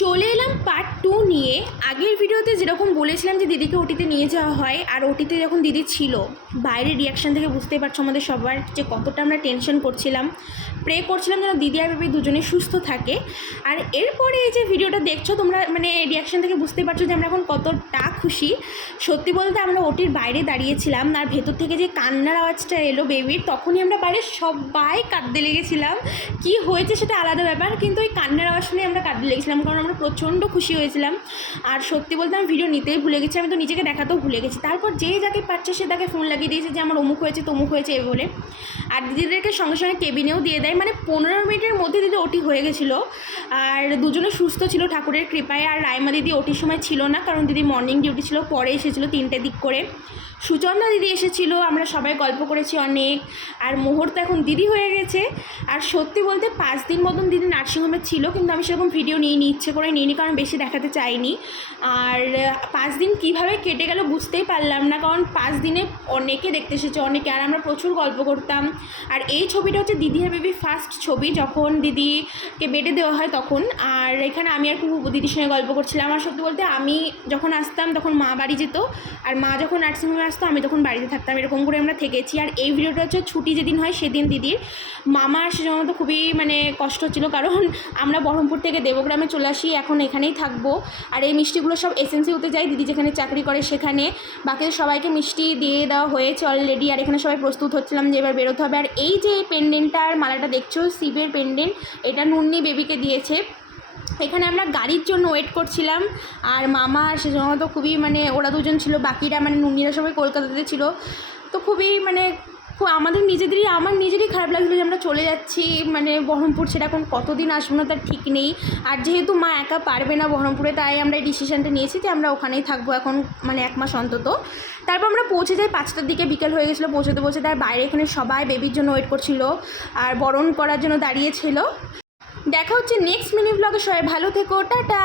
চলে এলাম পার্ট 2 নিয়ে। আগের ভিডিওতে যেরকম বলেছিলাম যে দিদিকে ওটিতে নিয়ে যাওয়া হয়, আর ওটিতে যখন দিদি ছিল বাইরের রিয়াকশান থেকে বুঝতেই পারছো আমাদের সবার যে কতটা আমরা টেনশন করছিলাম, প্রে করছিলাম যেন দিদি আর বেবি দুজনে সুস্থ থাকে। আর এরপরে এই যে ভিডিওটা দেখছো তোমরা, মানে রিয়াকশান থেকে বুঝতেই পারছো যে আমরা এখন কতটা খুশি। সত্যি বলতে আমরা ওটির বাইরে দাঁড়িয়েছিলাম, আর ভেতর থেকে যে কান্নার আওয়াজটা এলো বেবির, তখনই আমরা বাইরে সবাই কাঁদতে লেগেছিলাম। কি হয়েছে সেটা আলাদা ব্যাপার, কিন্তু ওই কান্নার আওয়াজ শুনে আমরা কাঁদতে লেগেছিলাম, কারণ আমরা প্রচণ্ড খুশি হয়েছিলাম। আর সত্যি বলতে আমি ভিডিও নিতেই ভুলে গেছি, আমি তো নিজেকে দেখাতেও ভুলে গেছি। তারপর যে যাকে পারছে সে তাকে ফোন লাগিয়ে দিয়েছে যে আমার অমুক হয়েছে তমুক হয়েছে এ বলে। আর দিদিদেরকে সঙ্গে সঙ্গে কেবিনেও দিয়ে দেয়, মানে 15 মিনিটের মধ্যে দিদি ওটি হয়ে গেছিলো। আর দুজনে সুস্থ ছিল ঠাকুরের কৃপায়। আর রাইমা দিদি ওটির সময় ছিল না, কারণ দিদি মর্নিং ডিউটি ছিল, পরে এসেছিলো 3টে দিক করে। সুচন্দ্রা দিদি এসেছিল, আমরা সবাই গল্প করেছি অনেক। আর মুহূর্তে এখন দিদি হয়ে গেছে। আর সত্যি বলতে 5 দিন মতন দিদি নার্সিংহোমে ছিল, কিন্তু আমি সেরকম ভিডিও নিইনি, ইচ্ছে করে নিইনি, কারণ বেশি দেখাতে চাইনি। আর 5 দিন কীভাবে কেটে গেল বুঝতেই পারলাম না, কারণ 5 দিনে অনেকে দেখতে এসেছে, অনেকে। আর আমরা প্রচুর গল্প করতাম। আর এই ছবিটা হচ্ছে দিদি আর বেবি ফার্স্ট ছবি, যখন দিদিকে বেডে দেওয়া হয় তখন। আর এখানে আমি আর খুব দিদির সঙ্গে গল্প করছিলাম। আর সত্যি বলতে আমি যখন আসতাম তখন মা বাড়ি যেত, আর মা যখন নার্সিংহোমে আসতো আমি তখন বাড়িতে থাকতাম, এরকম করে আমরা থেকেছি। আর এই ভিডিওটা হচ্ছে ছুটি যেদিন হয় সেদিন দিদির মামা আসে জন্য তো খুবই মানে কষ্ট হচ্ছিলো, কারণ আমরা বহরমপুর থেকে দেবগ্রামে চলে আসি, এখন এখানেই থাকবো। আর এই মিষ্টিগুলো সব এসএনসিউতে যায়, দিদি যেখানে চাকরি করে সেখানে। বাকি সবাইকে মিষ্টি দিয়ে দেওয়া হয়েছে অলরেডি। আর এখানে সবাই প্রস্তুত হচ্ছিলাম যে এবার বেরোতে হবে। আর এই যে পেন্ডেন্টটা আর মালাটা দেখছো শিবের পেন্ডেন্ট, এটা নুন্নি বেবিকে দিয়েছে। এখানে আমরা গাড়ির জন্য ওয়েট করছিলাম। আর মামা সে জন্য তো খুবই মানে ওরা দুজন ছিল, বাকিরা মানে নুন্নিরা সবাই কলকাতাতে ছিল। তো খুবই মানে আমার নিজেরই খারাপ লাগছিলো যে আমরা চলে যাচ্ছি মানে বহরমপুর, সেটা এখন কতদিন আসবো না তার ঠিক নেই। আর যেহেতু মা একা পারবে না বহরমপুরে, তাই আমরা এই ডিসিশানটা নিয়েছি যে আমরা ওখানেই থাকবো এখন, মানে 1 মাস অন্তত। তারপর আমরা পৌঁছে যাই 5টার দিকে, বিকেল হয়ে গেছিলো পৌঁছতে। তার বাইরে এখানে সবাই বেবির জন্য ওয়েট করছিল আর বরণ করার জন্য দাঁড়িয়েছিল। দেখা হচ্ছে নেক্সট মিনি ব্লগে। সবাই ভালো থেকো, টাটা।